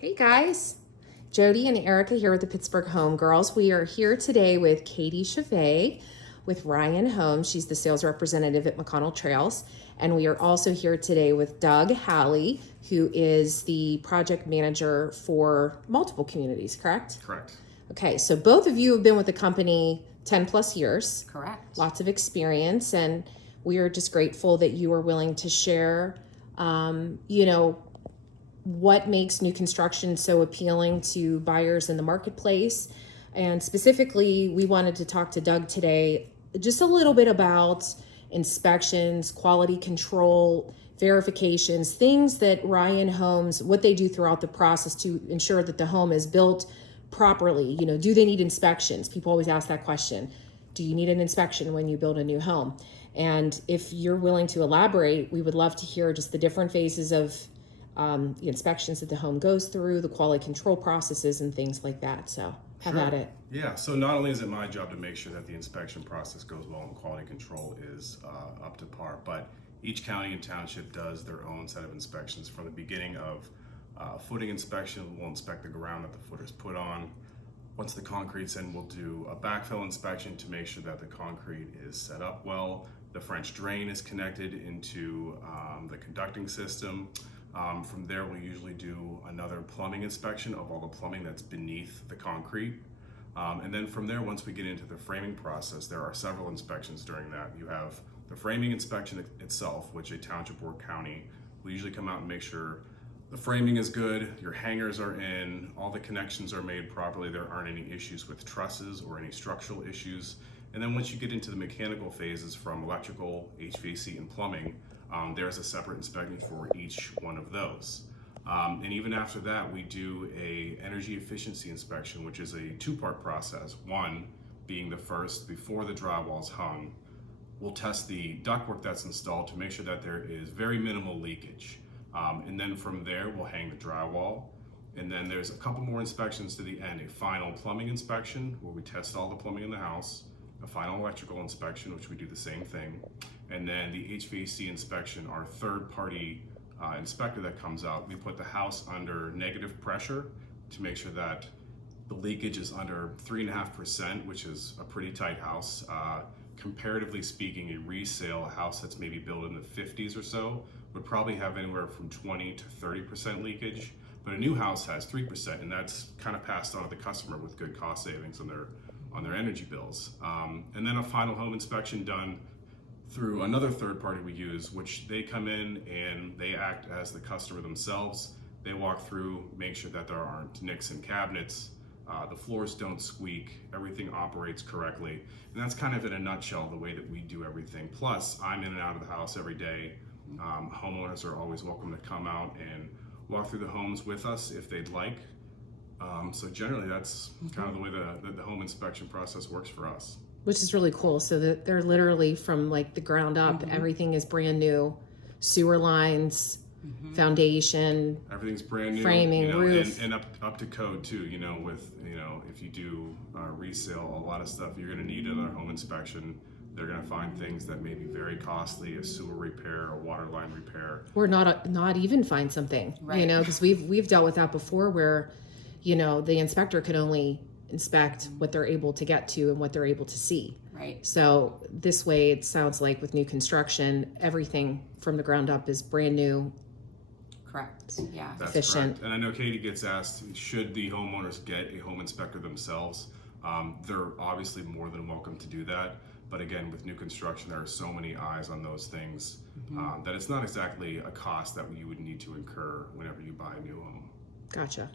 Hey guys, Jody and Erica here with the Pittsburgh Home Girls. We are here today with Katie Chevet with Ryan Homes. She's the sales representative at McConnell Trails. And we are also here today with Doug Halley, who is the project manager for multiple communities, correct? Correct. Okay, so both of you have been with the company 10 plus years. Correct. Lots of experience, and we are just grateful that you are willing to share, what makes new construction so appealing to buyers in the marketplace. And specifically, we wanted to talk to Doug today just a little bit about inspections, quality control, verifications, things that Ryan Homes, what they do throughout the process to ensure that the home is built properly. Do they need inspections? People always ask that question. Do you need an inspection when you build a new home? And if you're willing to elaborate, we would love to hear just the different phases of the inspections that the home goes through, the quality control processes, and things like that. So have at it. Yeah, so not only is it my job to make sure that the inspection process goes well and quality control is up to par, but each county and township does their own set of inspections. From the beginning of footing inspection, we'll inspect the ground that the footer's put on. Once the concrete's in, we'll do a backfill inspection to make sure that the concrete is set up well. The French drain is connected into the conducting system. From there, we'll usually do another plumbing inspection of all the plumbing that's beneath the concrete. And then from there, once we get into the framing process, there are several inspections during that. You have the framing inspection itself, which a township or county will usually come out and make sure the framing is good, your hangers are in, all the connections are made properly, there aren't any issues with trusses or any structural issues. And then once you get into the mechanical phases from electrical, HVAC, and plumbing, there's a separate inspection for each one of those. And even after that, we do a energy efficiency inspection, which is a two-part process. One being the first, before the drywall's hung, we'll test the ductwork that's installed to make sure that there is very minimal leakage. And then from there, we'll hang the drywall. And then there's a couple more inspections to the end, a final plumbing inspection where we test all the plumbing in the house, a final electrical inspection, which we do the same thing. And then the HVAC inspection, our third-party inspector that comes out, we put the house under negative pressure to make sure that the leakage is under 3.5%, which is a pretty tight house. Comparatively speaking, a resale, a house that's maybe built in the 50s or so, would probably have anywhere from 20 to 30% leakage. But a new house has 3%, and that's kind of passed on to the customer with good cost savings on their energy bills. And then a final home inspection done through another third party we use, which they come in and they act as the customer themselves. They walk through, make sure that there aren't nicks in cabinets, the floors don't squeak, everything operates correctly. And that's kind of in a nutshell the way that we do everything. Plus, I'm in and out of the house every day. Homeowners are always welcome to come out and walk through the homes with us if they'd like. So generally, that's kind of the way the home inspection process works for us. Which is really cool. So that they're literally from like the ground up. Everything is brand new. Sewer lines, foundation. Everything's brand new. Framing, roof. And up to code too, with, if you do resale, a lot of stuff you're gonna need in a home inspection. They're gonna find things that may be very costly, a sewer repair, a water line repair. Or not even find something, Right. because we've dealt with that before where, the inspector could only inspect what they're able to get to and what they're able to see. Right. So this way it sounds like with new construction, everything from the ground up is brand new. Correct. Yeah. That's Efficient. correct. And I know Katie gets asked, should the homeowners get a home inspector themselves? They're obviously more than welcome to do that. But again, with new construction, there are so many eyes on those things that it's not exactly a cost that you would need to incur whenever you buy a new home. Gotcha.